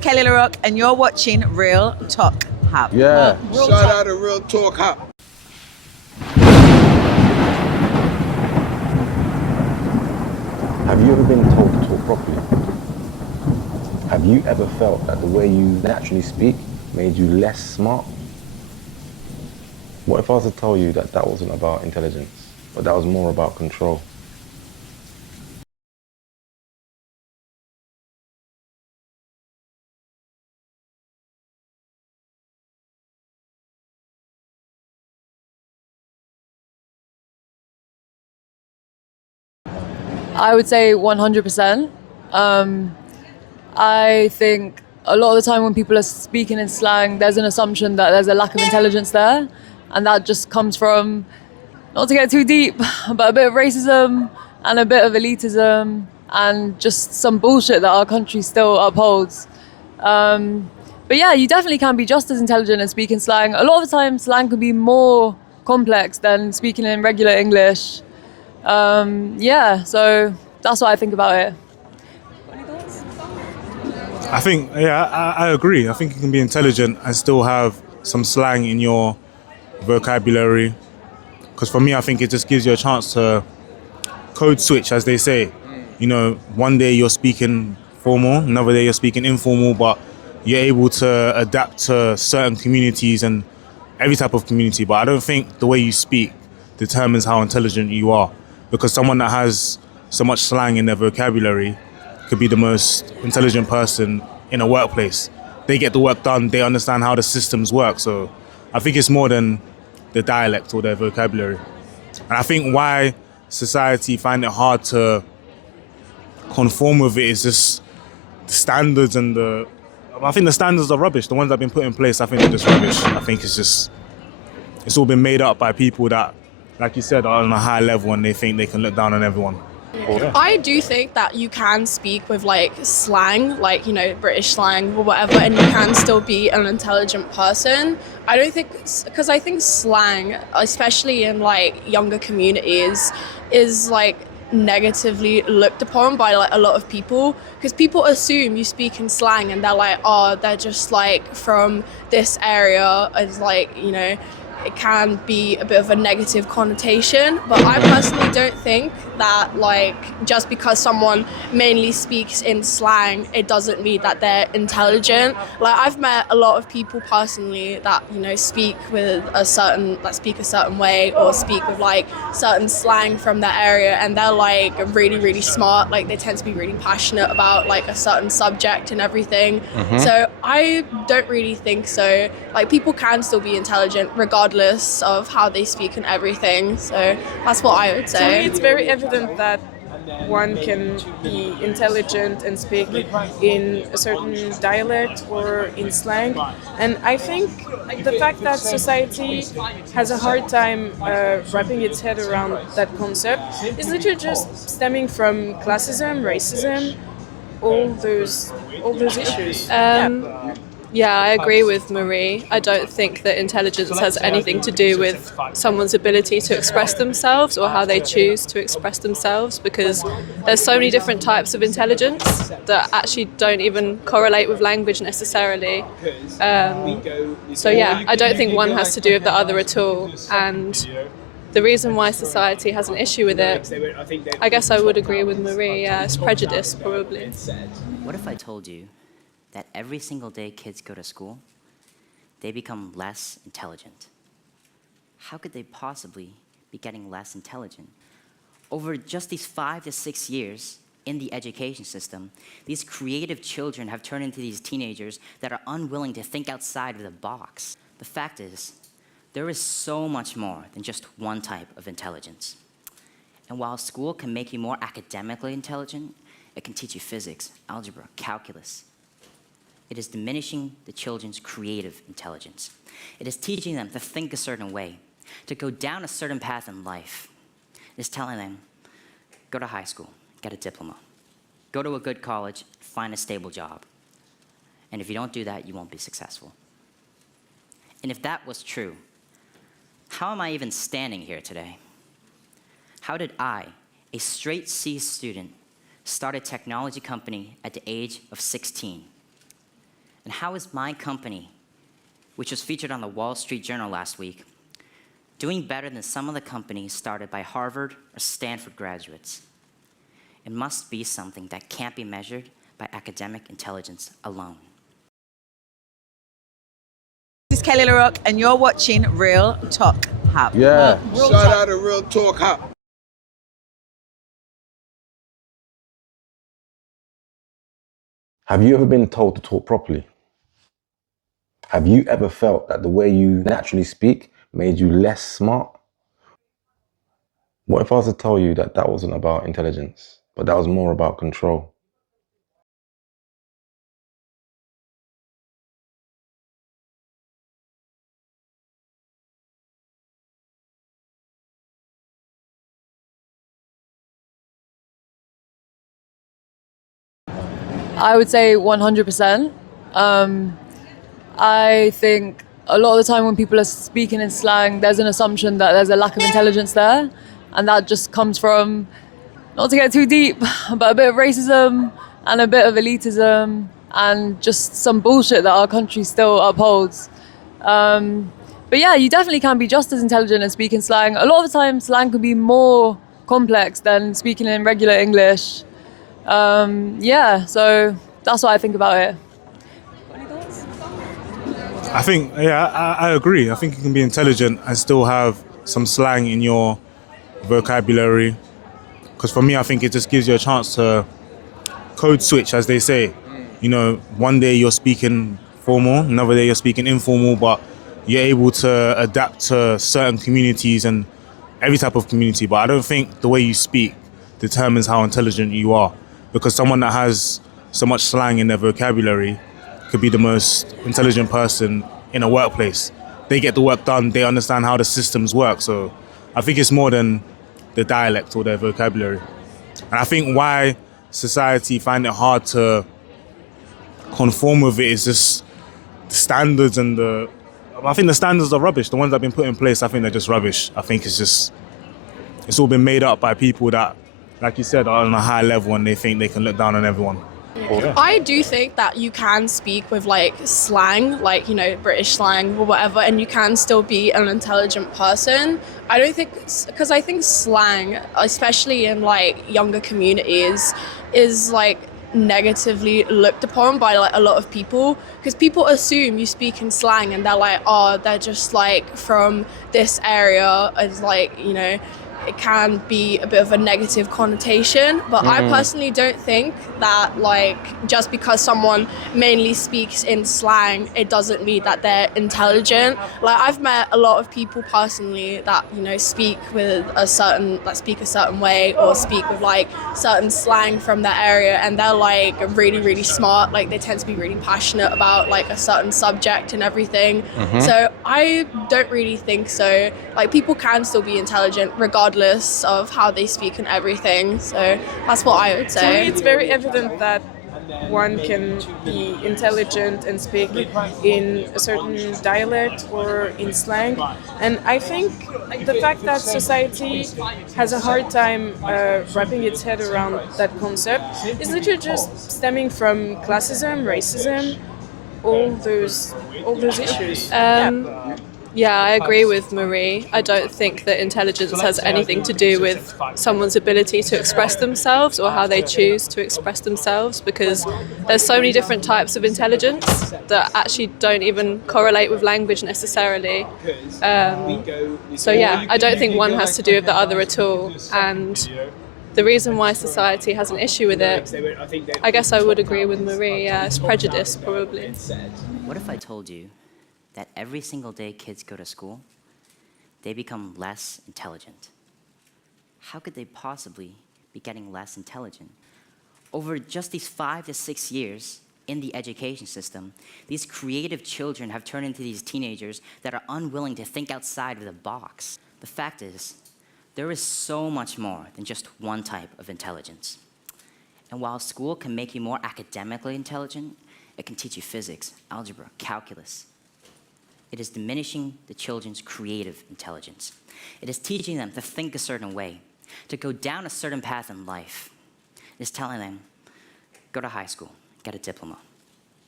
Kelly LaRock, and you're watching ReelTok Hub. Yeah. Shout out to ReelTok Hub. Have you ever been told to talk properly? Have you ever felt that the way you naturally speak made you less smart? What if I was to tell you that that wasn't about intelligence, but that was more about control? I would say 100%. I think a lot of the time when people are speaking in slang, there's an assumption that there's a lack of intelligence there. And that just comes from, not to get too deep, but a bit of racism and a bit of elitism and just some bullshit that our country still upholds. But yeah, you definitely can be just as intelligent as speaking slang. A lot of the time, slang can be more complex than speaking in regular English. Yeah, so that's what I think about it. I think, yeah, I agree. I think you can be intelligent and still have some slang in your vocabulary. Because for me, I think it just gives you a chance to code switch, as they say. You know, one day you're speaking formal, another day you're speaking informal, but you're able to adapt to certain communities and every type of community. But I don't think the way you speak determines how intelligent you are. Because someone that has so much slang in their vocabulary could be the most intelligent person in a workplace. They get the work done, they understand how the systems work. So I think it's more than the dialect or their vocabulary. And I think why society find it hard to conform with it is just the standards and I think the standards are rubbish. The ones that have been put in place, I think they're just rubbish. I think it's all been made up by people that, like you said, are on a high level and they think they can look down on everyone. I do think that you can speak with like slang, like, you know, British slang or whatever, and you can still be an intelligent person. I don't think, because I think slang, especially in like younger communities, is like negatively looked upon by like a lot of people, because people assume you speak in slang and they're like, oh, they're just like from this area. It's like, you know, it can be a bit of a negative connotation, but I personally don't think that like just because someone mainly speaks in slang, it doesn't mean that they're intelligent. Like I've met a lot of people personally that, you know, speak with a certain way or speak with like certain slang from their area, and they're like really, really smart. Like they tend to be really passionate about like a certain subject and everything. So I don't really think so. Like people can still be intelligent regardless of how they speak and everything. So that's what I would To say. me, it's very evident that one can be intelligent and speak in a certain dialect or in slang. And I think the fact that society has a hard time wrapping its head around that concept is literally just stemming from classism, racism, all those issues. Yeah, I agree with Marie. I don't think that intelligence has anything to do with someone's ability to express themselves or how they choose to express themselves, because there's so many different types of intelligence that actually don't even correlate with language necessarily. So yeah, I don't think one has to do with the other at all. And the reason why society has an issue with it, I guess I would agree with Marie, yeah, it's prejudice probably. What if I told you that every single day kids go to school, they become less intelligent? How could they possibly be getting less intelligent? Over just these 5 to 6 years in the education system, these creative children have turned into these teenagers that are unwilling to think outside of the box. The fact is, there is so much more than just one type of intelligence. And while school can make you more academically intelligent, it can teach you physics, algebra, calculus. It is diminishing the children's creative intelligence. It is teaching them to think a certain way, to go down a certain path in life. It is telling them, go to high school, get a diploma. Go to a good college, find a stable job. And if you don't do that, you won't be successful. And if that was true, how am I even standing here today? How did I, a straight C student, start a technology company at the age of 16? And how is my company, which was featured on the Wall Street Journal last week, doing better than some of the companies started by Harvard or Stanford graduates? It must be something that can't be measured by academic intelligence alone. This is Kelly LaRock, and you're watching ReelTok Hub. Yeah. Shout out to ReelTok Hub. Have you ever been told to talk properly? Have you ever felt that the way you naturally speak made you less smart? What if I was to tell you that that wasn't about intelligence, but that was more about control? I would say 100%. I think a lot of the time when people are speaking in slang, there's an assumption that there's a lack of intelligence there. And that just comes from, not to get too deep, but a bit of racism and a bit of elitism and just some bullshit that our country still upholds. But yeah, you definitely can be just as intelligent as speaking slang. A lot of the time, slang can be more complex than speaking in regular English. Yeah, so that's what I think about it. I think, yeah, I agree. I think you can be intelligent and still have some slang in your vocabulary. Because for me, I think it just gives you a chance to code switch, as they say. You know, one day you're speaking formal, another day you're speaking informal, but you're able to adapt to certain communities and every type of community. But I don't think the way you speak determines how intelligent you are. Because someone that has so much slang in their vocabulary could be the most intelligent person in a workplace. They get the work done, they understand how the systems work. So I think it's more than the dialect or their vocabulary. And I think why society find it hard to conform with it is just the standards and I think the standards are rubbish. The ones that have been put in place, I think they're just rubbish. I think it's all been made up by people that, like you said, are on a high level and they think they can look down on everyone. I do think that you can speak with like slang, like, you know, British slang or whatever, and you can still be an intelligent person. I don't think, because I think slang, especially in like younger communities, is like negatively looked upon by like a lot of people, because people assume you speak in slang and they're like, oh, they're just like from this area. It's like, you know, it can be a bit of a negative connotation, but I personally don't think that like just because someone mainly speaks in slang, it doesn't mean that they're intelligent. Like I've met a lot of people personally that, you know, speak a certain way or speak with like certain slang from their area, and they're like really, really smart. Like they tend to be really passionate about like a certain subject and everything. So I don't really think so. Like people can still be intelligent regardless of how they speak and everything. So that's what I would To say. me, it's very evident that one can be intelligent and speak in a certain dialect or in slang. And I think the fact that society has a hard time wrapping its head around that concept is literally just stemming from classism, racism, all those issues. Yeah, I agree with Marie. I don't think that intelligence has anything to do with someone's ability to express themselves or how they choose to express themselves, because there's so many different types of intelligence that actually don't even correlate with language necessarily. So yeah, I don't think one has to do with the other at all. And the reason why society has an issue with it, I guess I would agree with Marie, yeah, it's prejudice probably. What if I told you that every single day kids go to school, they become less intelligent? How could they possibly be getting less intelligent? Over just these 5 to 6 years in the education system, these creative children have turned into these teenagers that are unwilling to think outside of the box. The fact is, there is so much more than just one type of intelligence. And while school can make you more academically intelligent, it can teach you physics, algebra, calculus. It is diminishing the children's creative intelligence. It is teaching them to think a certain way, to go down a certain path in life. It is telling them, go to high school, get a diploma.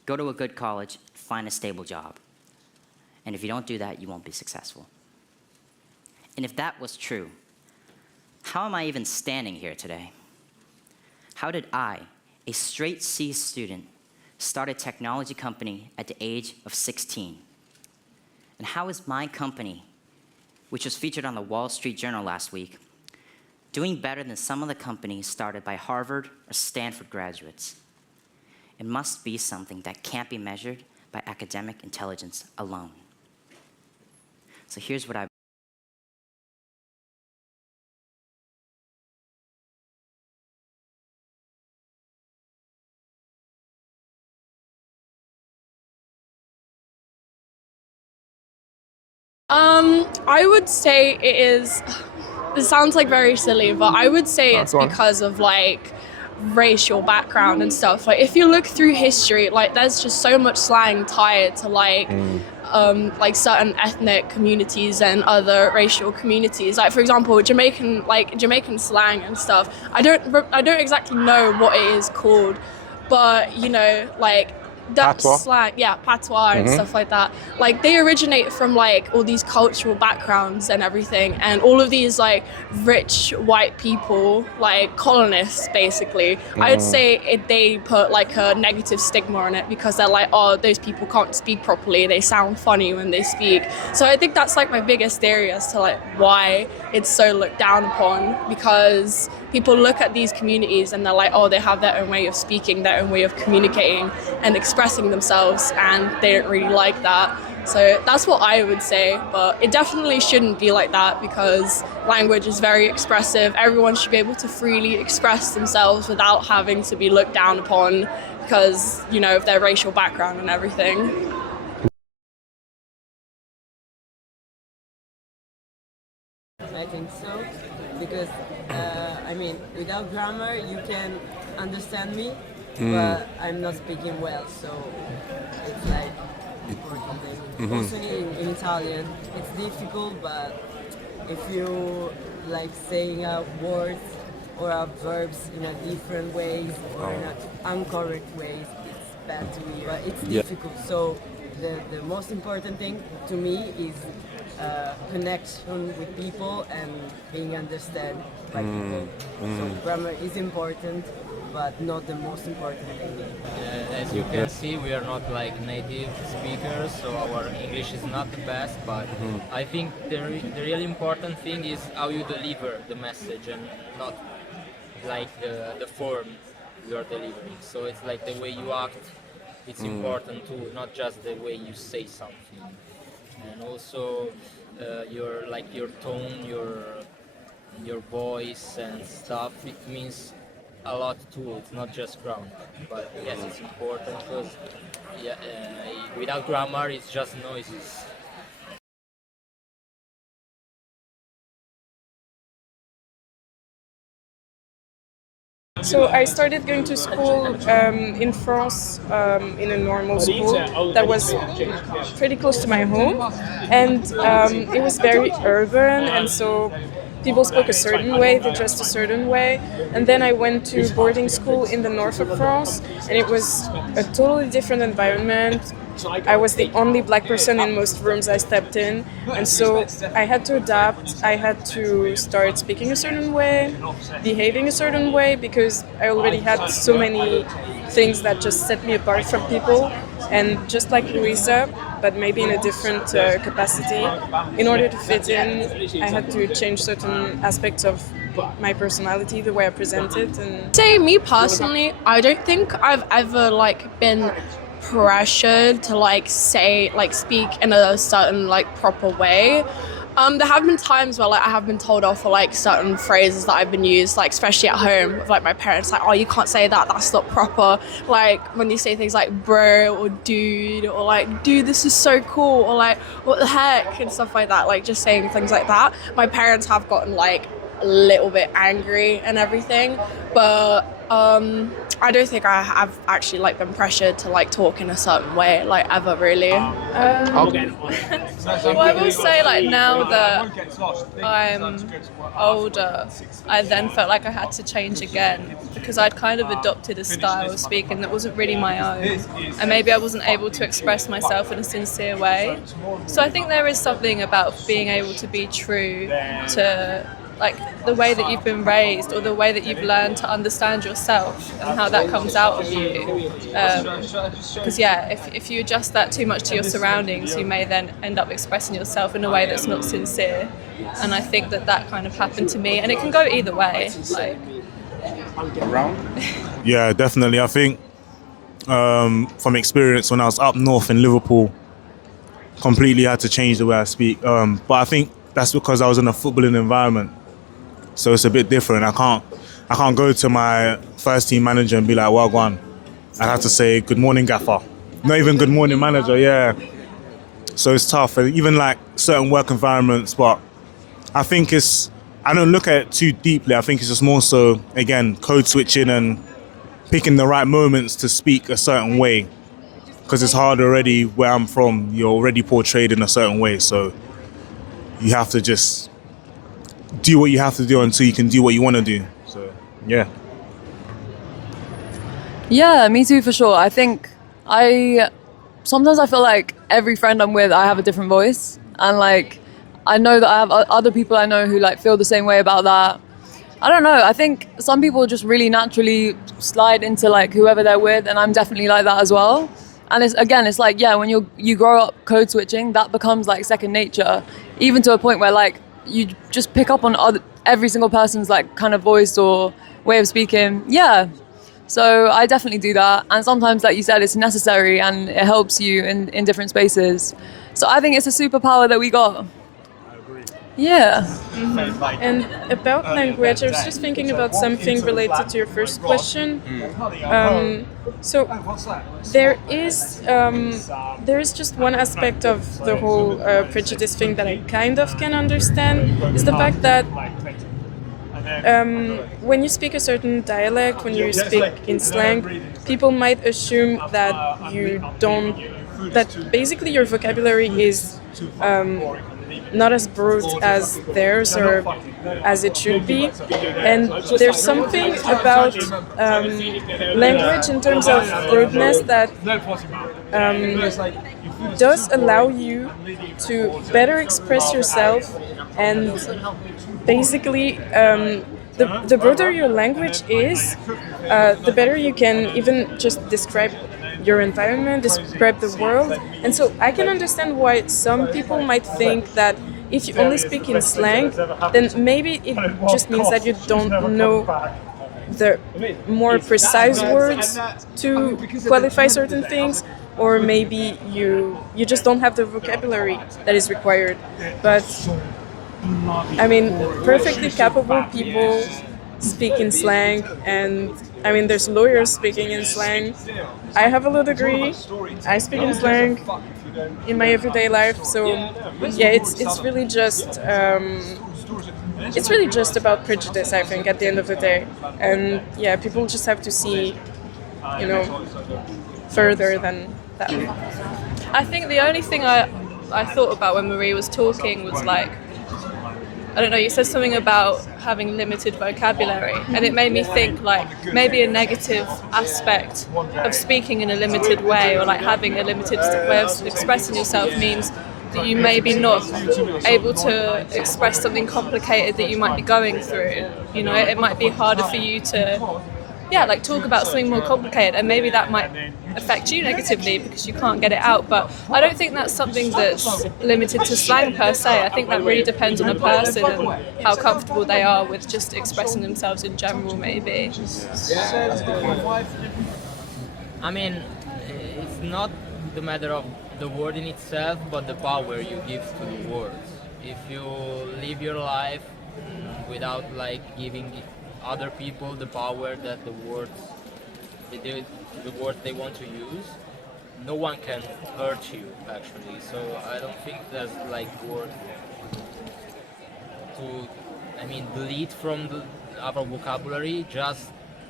go to a good college, find a stable job. And if you don't do that, you won't be successful. And if that was true, how am I even standing here today? How did I, a straight C student, start a technology company at the age of 16? And how is my company, which was featured on the Wall Street Journal last week, doing better than some of the companies started by Harvard or Stanford graduates? It must be something that can't be measured by academic intelligence alone. So here's what I I would say it is. This sounds like very silly, but I would say it's because of like racial background and stuff. Like if you look through history, like there's just so much slang tied to like certain ethnic communities and other racial communities. Like for example, Jamaican slang and stuff. I don't exactly know what it is called, but you know, like that Patois? slang, yeah, patois and stuff like that. Like they originate from like all these cultural backgrounds and everything, and all of these like rich white people, like colonists basically. I'd say they put like a negative stigma on it because they're like, oh, those people can't speak properly, they sound funny when they speak. So I think that's like my biggest theory as to like why it's so looked down upon, because people look at these communities and they're like, oh, they have their own way of speaking, their own way of communicating and expressing themselves, and they don't really like that. So that's what I would say, but it definitely shouldn't be like that because language is very expressive. Everyone should be able to freely express themselves without having to be looked down upon because, you know, of their racial background and everything. I think so, because I mean, without grammar, you can understand me, but I'm not speaking well, so it's like important thing. Also in Italian, it's difficult, but if you like saying words or verbs in a different ways or in an incorrect ways, it's bad to me, but it's difficult. So the most important thing to me is connection with people and being understood by people. So grammar is important, but not the most important thing. As you can see, we are not like native speakers, so our English is not the best, but I think the really important thing is how you deliver the message and not like the form you are delivering. So it's like the way you act, it's important too, not just the way you say something. And also your tone, your voice and stuff, it means a lot too. It's not just grammar, but yes, it's important because without grammar, it's just noises. So I started going to school in France in a normal school that was pretty close to my home, and it was very urban, and so people spoke a certain way, they dressed a certain way. And then I went to boarding school in the north of France, and it was a totally different environment. I was the only black person in most rooms I stepped in, and so I had to adapt. I had to start speaking a certain way, behaving a certain way, because I already had so many things that just set me apart from people. And just like Louisa, but maybe in a different capacity, in order to fit in, I had to change certain aspects of my personality, the way I present it. And say me personally, I don't think I've ever like been pressured to like speak in a certain like proper way. There have been times where like I have been told off for like certain phrases that I've been used, like especially at home with like my parents, like, oh, you can't say that, that's not proper. Like when you say things like bro or dude or like dude, this is so cool, or like what the heck and stuff like that, like just saying things like that. My parents have gotten like a little bit angry and everything, but I don't think I have actually like been pressured to like talk in a certain way, like ever really. Well, I will say, like, now that I'm older, I then felt like I had to change again because I'd kind of adopted a style of speaking that wasn't really my own, and maybe I wasn't able to express myself in a sincere way. So I think there is something about being able to be true to like the way that you've been raised or the way that you've learned to understand yourself and how that comes out of you. Because if you adjust that too much to your surroundings, you may then end up expressing yourself in a way that's not sincere. And I think that kind of happened to me, and it can go either way. Like, Yeah, definitely. I think from experience when I was up north in Liverpool, completely had to change the way I speak. But I think that's because I was in a footballing environment, so it's a bit different. I can't go to my first team manager and be like, "Well, go on." I have to say, "Good morning, gaffer." Not even "Good morning, manager." Yeah. So it's tough, and even like certain work environments. But I think I don't look at it too deeply. I think it's just more so, again, code switching and picking the right moments to speak a certain way. Because it's hard already where I'm from. You're already portrayed in a certain way, so you have to just do what you have to do until you can do what you want to do. So, yeah. Yeah, me too, for sure. I think sometimes I feel like every friend I'm with, I have a different voice. And like, I know that I have other people I know who like feel the same way about that. I don't know. I think some people just really naturally slide into like whoever they're with. And I'm definitely like that as well. And it's like, yeah, when you grow up code switching, that becomes like second nature, even to a point where like you just pick up on every single person's like kind of voice or way of speaking. Yeah. So I definitely do that. And sometimes, like you said, it's necessary and it helps you in different spaces. So I think it's a superpower that we got. Yeah. And about language, I was just thinking about something related to your first question. So there is just one aspect of the whole prejudice thing that I kind of can understand, is the fact that when you speak a certain dialect, when you speak in slang, people might assume that that basically your vocabulary is not as broad as theirs or as it should be. And there's something about language in terms of broadness that does allow you to better express yourself, and basically the broader your language is, the better you can even just describe your environment, describe the world. And so I can understand why some people might think that if you only speak in slang, then maybe it just means that you don't know the more precise words to qualify certain things, or maybe you just don't have the vocabulary that is required. But I mean, perfectly capable people speak in slang, and I mean, there's lawyers speaking in slang. I have a law degree. I speak in slang in my everyday life. So yeah, it's really just about prejudice, I think, at the end of the day. And yeah, people just have to see, further than that. I think the only thing I thought about when Marie was talking was like, I don't know, you said something about having limited vocabulary, and it made me think like maybe a negative aspect of speaking in a limited way, or like having a limited way of expressing yourself, means that you may be not able to express something complicated that you might be going through. It might be harder for you to talk about something more complicated, and maybe that might affect you negatively because you can't get it out. But I don't think that's something that's limited to slang per se. I think that really depends on a person and how comfortable they are with just expressing themselves in general, maybe. I mean, it's not the matter of the word in itself, but the power you give to the words. If you live your life without giving other people the power that the words they want to use, no one can hurt you actually. So I don't think that's worth to delete from our vocabulary just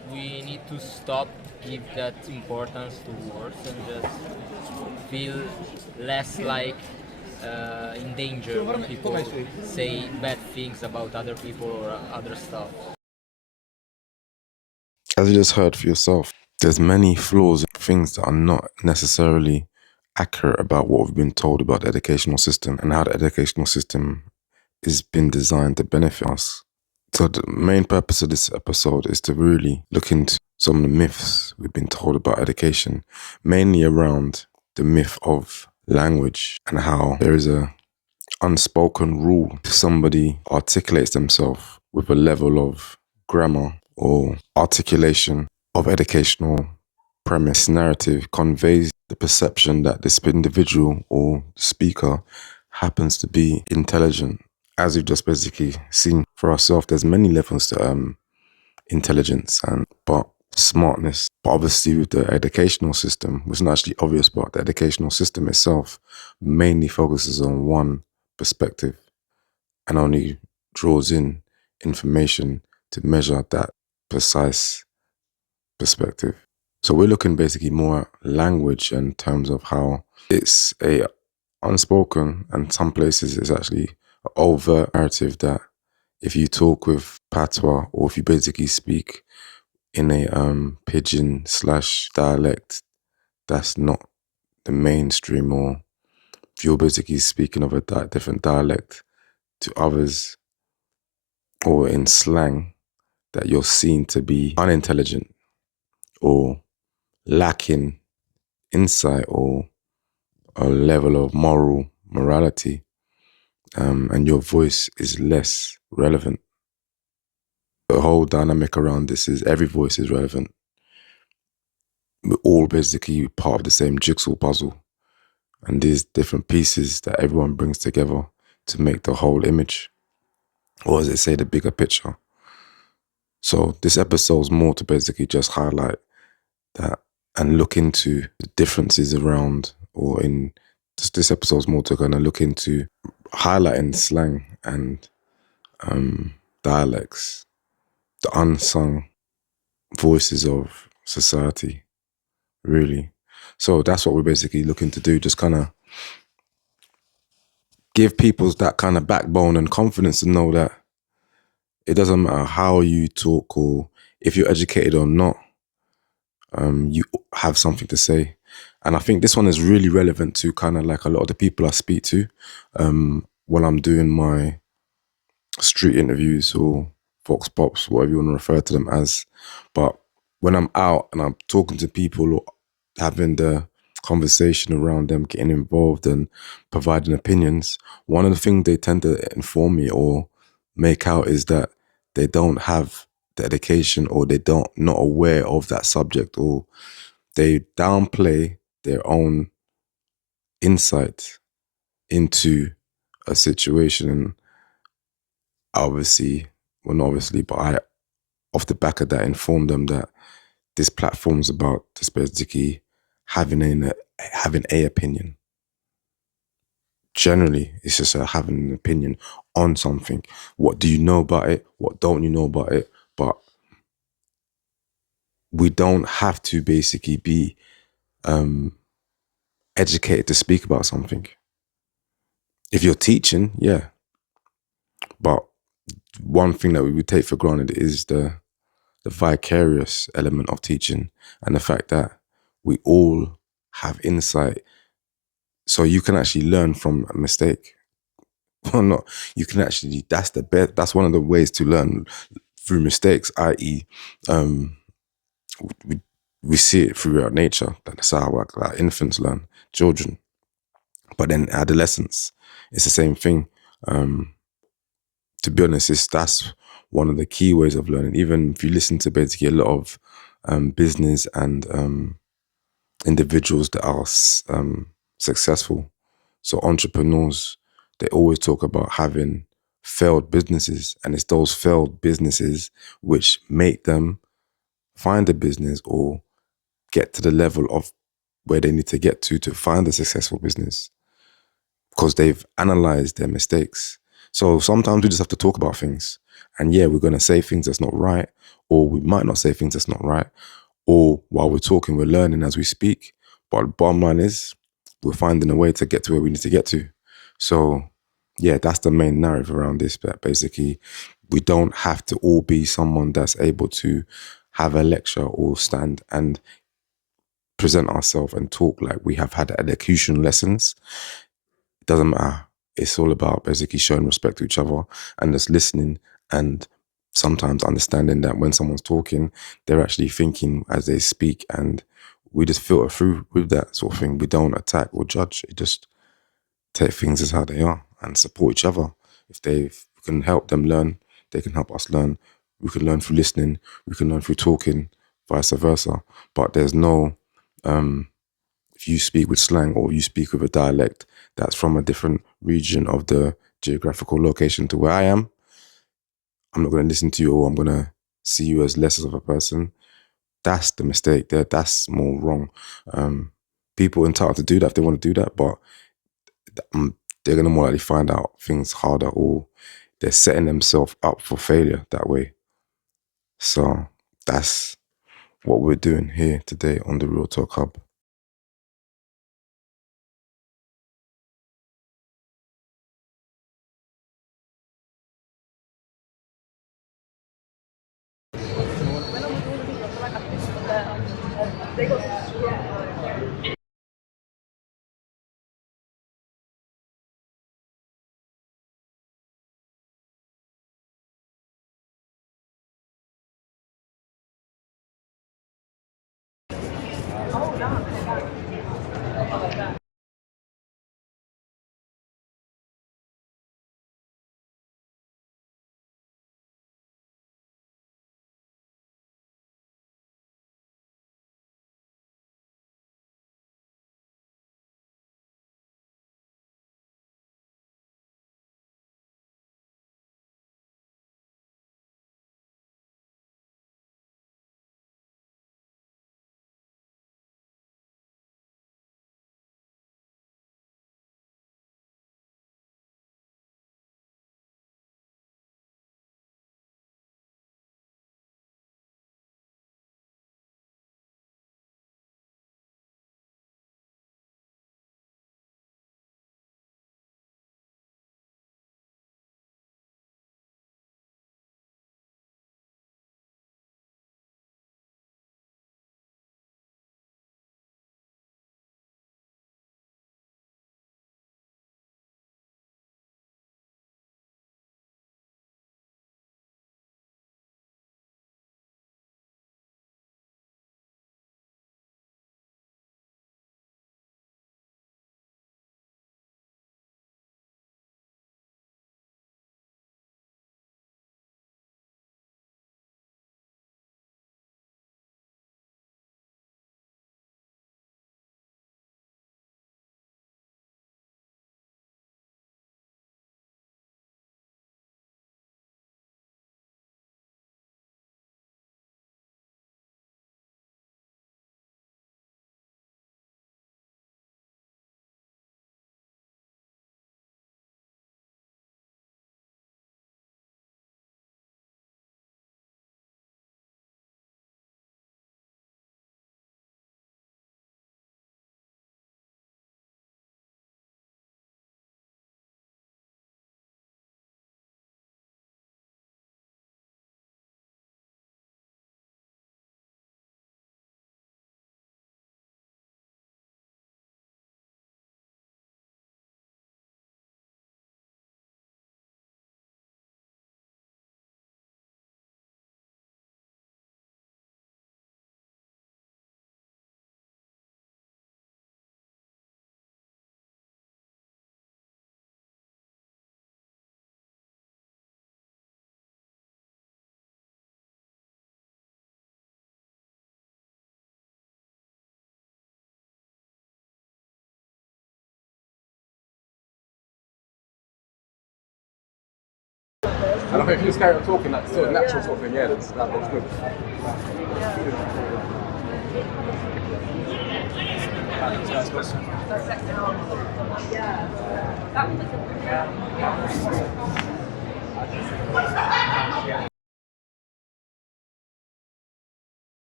we need to stop give that importance to words and just feel less like in danger when people say bad things about other people or other stuff. As you just heard for yourself, there's many flaws, things that are not necessarily accurate about what we've been told about the educational system and how the educational system is been designed to benefit us. So the main purpose of this episode is to really look into some of the myths we've been told about education, mainly around the myth of language and how there is a unspoken rule. If somebody articulates themselves with a level of grammar or articulation of educational premise, narrative conveys the perception that this individual or speaker happens to be intelligent. As we've just basically seen for ourselves, there's many levels to intelligence but smartness. But obviously with the educational system, which is not actually obvious, but the educational system itself mainly focuses on one perspective and only draws in information to measure that precise perspective. So we're looking basically more at language in terms of how it's a unspoken, and some places it's actually an overt narrative that if you talk with patois or if you basically speak in a pidgin / dialect, that's not the mainstream, or if you're basically speaking of a different dialect to others or in slang, that you're seen to be unintelligent or lacking insight or a level of morality, and your voice is less relevant. The whole dynamic around this is every voice is relevant. We're all basically part of the same jigsaw puzzle, and these different pieces that everyone brings together to make the whole image, or as they say, the bigger picture. So this episode's more to basically just highlight that and look into the differences around, or in this episode's more to kind of look into highlighting slang and dialects, the unsung voices of society, really. So that's what we're basically looking to do, just kind of give people that kind of backbone and confidence to know that it doesn't matter how you talk or if you're educated or not, you have something to say. And I think this one is really relevant to kind of like a lot of the people I speak to when I'm doing my street interviews or Vox Pops, whatever you want to refer to them as. But when I'm out and I'm talking to people or having the conversation around them, getting involved and providing opinions, one of the things they tend to inform me or make out is that they don't have the education, or they don't not aware of that subject, or they downplay their own insight into a situation. And obviously, well, not obviously, but I, off the back of that, inform them that this platform's about just basically having a opinion. Generally, it's just having an opinion on something. What do you know about it? What don't you know about it? But we don't have to basically be educated to speak about something. If you're teaching, yeah. But one thing that we would take for granted is the vicarious element of teaching, and the fact that we all have insight. So you can actually learn from a mistake. Well, not, you can actually, that's one of the ways to learn, through mistakes, i.e., we see it throughout nature. That's how our infants learn, children. But then adolescence, it's the same thing. To be honest, that's one of the key ways of learning. Even if you listen to basically a lot of business and individuals that are successful, so entrepreneurs, they always talk about having failed businesses, and it's those failed businesses which make them find a business or get to the level of where they need to get to find a successful business, because they've analyzed their mistakes. So sometimes we just have to talk about things. And yeah, we're going to say things that's not right, or we might not say things that's not right, or while we're talking, we're learning as we speak. But the bottom line is, we're finding a way to get to where we need to get to. So yeah, that's the main narrative around this. But basically, we don't have to all be someone that's able to have a lecture or stand and present ourselves and talk like we have had elocution lessons. It doesn't matter. It's all about basically showing respect to each other and just listening, and sometimes understanding that when someone's talking, they're actually thinking as they speak, and we just filter through with that sort of thing. We don't attack or judge. It just take things as how they are and support each other. If we can help them learn, they can help us learn. We can learn through listening. We can learn through talking, vice versa. But there's no, if you speak with slang or you speak with a dialect that's from a different region of the geographical location to where I am, I'm not going to listen to you, or I'm going to see you as less of a person. That's the mistake there. That's more wrong. People are entitled to do that if they want to do that, but they're going to more likely find out things harder, or they're setting themselves up for failure that way. So that's what we're doing here today on the ReelTok Hub. And I think if you just carry on talking, that sort of natural sort of thing, yeah, that looks good. Yeah.